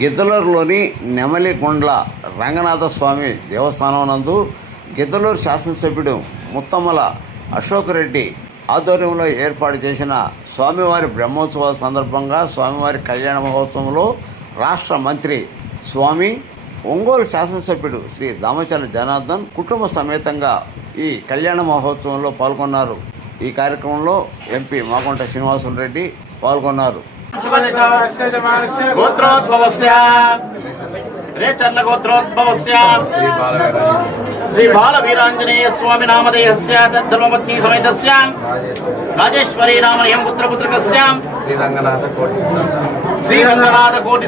గిద్దలూరులోని నెమలిగుండ్ల రంగనాథ స్వామి దేవస్థానం నందు గిద్దలూరు శాసనసభ్యుడు ముత్తమ్మల అశోక్ రెడ్డి ఆధ్వర్యంలో ఏర్పాటు చేసిన స్వామివారి బ్రహ్మోత్సవాల సందర్భంగా స్వామివారి కళ్యాణ మహోత్సవంలో రాష్ట్ర మంత్రి స్వామి ఒంగోలు శాసనసభ్యుడు శ్రీ దామచర్ల జనార్దన్ కుటుంబ సమేతంగా ఈ కళ్యాణ మహోత్సవంలో పాల్గొన్నారు. ఈ కార్యక్రమంలో ఎంపీ మాగుంట శ్రీనివాసులు రెడ్డి పాల్గొన్నారు. శ్రీ బాల వీరాంజనేయ స్వామి నామధేయస్య ధర్మపత్ని సమేతస్య రాజేశ్వరీ నామయం పుత్రపుత్రకస్య శ్రీరంగనాథ కోటి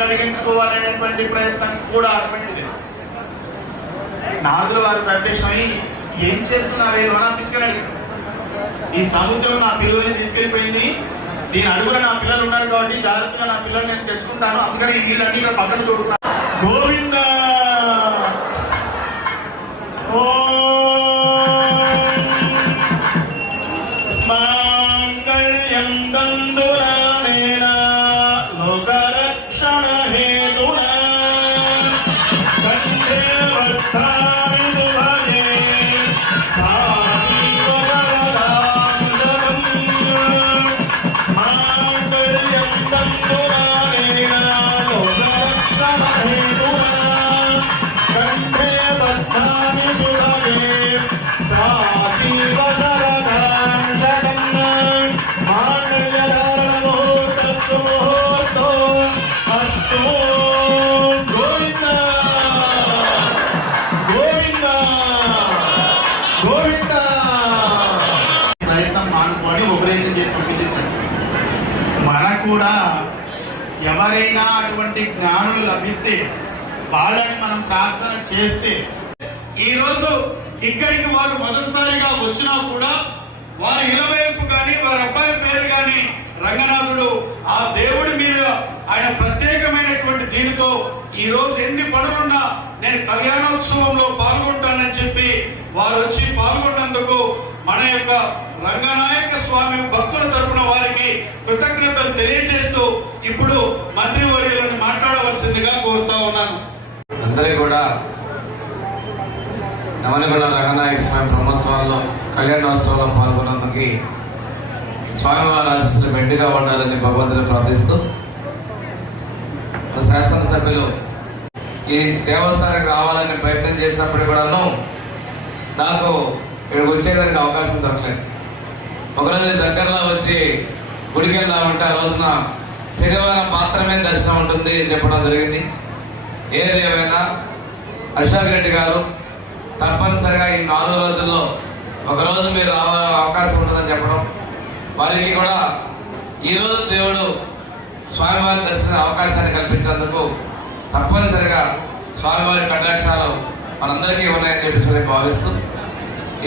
కలిగించుకోవాలనేటువంటి ప్రయత్నం కూడా అటువంటిది. నారదులు వారు ప్రత్యక్షమై ఏం చేస్తున్నావే అనిపించుకున్నాడు. ఈ సముద్రం నా పిల్లల్ని తీసుకెళ్లిపోయింది, దీని అడుగున నా పిల్లలు ఉన్నారు కాబట్టి జాగ్రత్తగా నా పిల్లల్ని నేను తెచ్చుకుంటాను, అందుకని ఈ నీళ్ళన్నీ ఇక్కడ పక్కన చూడుతున్నాను. గోవింద మాంగళ్యం దందురాణేన లోకరక్షణ హేతున కంఠే వత్తాని శుభగే మాంగళ్యం దందురాణేన లోకరక్షణ హేతున కంఠే వత్తాని శుభగే సాశీవ ప్రయత్నం మానుకొని ఉపదేశం చేసి పంపించేశాడు. మనకు కూడా ఎవరైనా అటువంటి జ్ఞానులు లభిస్తే వాళ్ళని మనం ప్రార్థన చేస్తే, ఈరోజు ఇక్కడికి వారు మొదటిసారిగా వచ్చినా కూడా వారి ఇలవేంపు కానీ వారి అబ్బాయి పేరు కానీ రంగనాథుడు, ఆ దేవుడి మీద ఆయన ప్రత్యేకమైనటువంటి దీనితో ఈ రోజు ఎన్ని పనులున్నా నేను కళ్యాణోత్సవంలో పాల్గొంటానని చెప్పి వారు వచ్చి పాల్గొన్నందుకు మన యొక్క రంగనాయక స్వామి భక్తుల తరపున వారికి కృతజ్ఞతలు తెలియజేస్తూ ఇప్పుడు మంత్రి వర్యులను మాట్లాడవలసిందిగా కోరుతా ఉన్నాను. అందరికీ కూడా నెమలిగుండ్ల రంగనాయక స్వామి బ్రహ్మోత్సవాల్లో కళ్యాణోత్సవంలో పాల్గొన్నందుకు స్వామివారి ఆశీస్సులు మెండుగా ఉండాలని భగవంతుని ప్రార్థిస్తూ, శాసనసభ్యులు ఈ దేవస్థానానికి రావాలని ప్రయత్నం చేసినప్పుడు కూడాను నాకు ఇక్కడికి వచ్చేదానికి అవకాశం దొరకలేదు. ఒకరోజు దగ్గరలో వచ్చి గుడికి వెళ్దామంటే ఆ రోజున శనివారం మాత్రమే దర్శనం ఉంటుంది చెప్పడం జరిగింది. ఏది ఏమైనా అశోక్ రెడ్డి గారు తప్పనిసరిగా ఈ 4 రోజుల్లో ఒకరోజు మీరు అవకాశం ఉంటుందని చెప్పడం, వారికి కూడా ఈరోజు దేవుడు స్వామివారి దర్శన అవకాశాన్ని కల్పించినందుకు తప్పనిసరిగా స్వామివారి కటాక్షాలు మనందరికీ ఉన్నాయని చెప్పి భావిస్తూ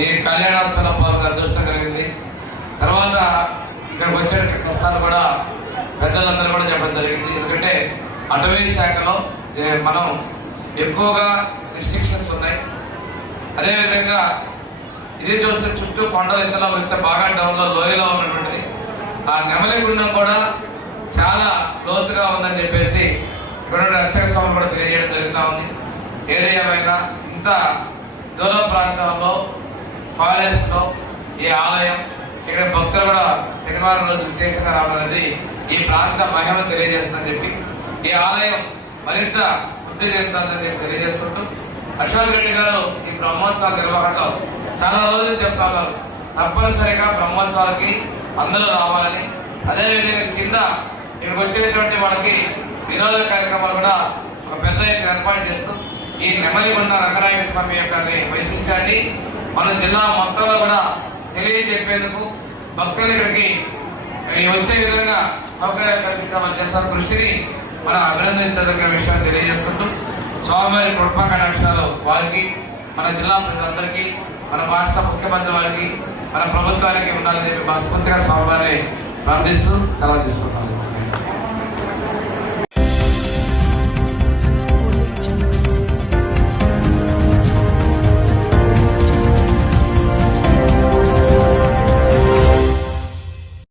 ఈ కళ్యాణోత్సవం పాల్గొనే అదృష్టం కలిగింది. తర్వాత ఇక్కడికి వచ్చే కష్టాలు కూడా పెద్దలందరూ కూడా చెప్పడం జరిగింది. ఎందుకంటే అటవీ శాఖలో మనం ఎక్కువగా రిస్ట్రిక్షన్స్ ఉన్నాయి. అదేవిధంగా ఇది చూస్తే చుట్టూ కొండలు ఇంతలో వస్తే బాగా డౌన్లో లోయలో ఉన్నటువంటిది ఆ నెమలిగుండం కూడా చాలా లోతుగా ఉందని చెప్పేసి ఇక్కడ అర్చక స్వామి కూడా తెలియజేయడం జరుగుతూ ఉంది. ఏరియామైనా ఇంత దూర ప్రాంతంలో ఫారెస్ట్ లో ఈ ఆలయం ఇక్కడ భక్తులు కూడా శనివారం రోజు విశేషంగా రావడం అనేది ఈ ప్రాంత మహిమ తెలియజేస్తుందని చెప్పి ఈ ఆలయం మరింత వృద్ధి చెందుతుందని చెప్పి తెలియజేసుకుంటూ అశోక్ రెడ్డి గారు ఈ బ్రహ్మోత్సవ నిర్వహణలో చాలా రోజులు చెప్తా ఉన్నారు తప్పనిసరిగా బ్రహ్మోత్సవాలకి అందరూ రావాలని. అదేవిధంగా కింద ఇక్కడికి వచ్చేటువంటి వాళ్ళకి వినోద కార్యక్రమాలు కూడా ఒక పెద్ద ఎత్తున ఏర్పాటు చేస్తూ ఈ నెమలికొండ రంగనాయక స్వామి యొక్క వైశిష్ట్యాన్ని మన జిల్లా మొత్తంలో కూడా తెలియజెప్పేందుకు భక్తులు ఇక్కడికి వచ్చే విధంగా సౌకర్యాలు కల్పించామని చేస్తున్న కృషిని మనం అభినందించదగ్గ విషయాన్ని తెలియజేసుకుంటూ స్వామివారి కృపా కటాక్షాలు వారికి, మన జిల్లా ప్రజలందరికీ, మన రాష్ట్ర ముఖ్యమంత్రి వారికి, మన ప్రభుత్వానికి ఉండాలని చెప్పి మనస్ఫూర్తిగా స్వామివారిని ప్రార్థిస్తూ సెలవు తీసుకుంటాము.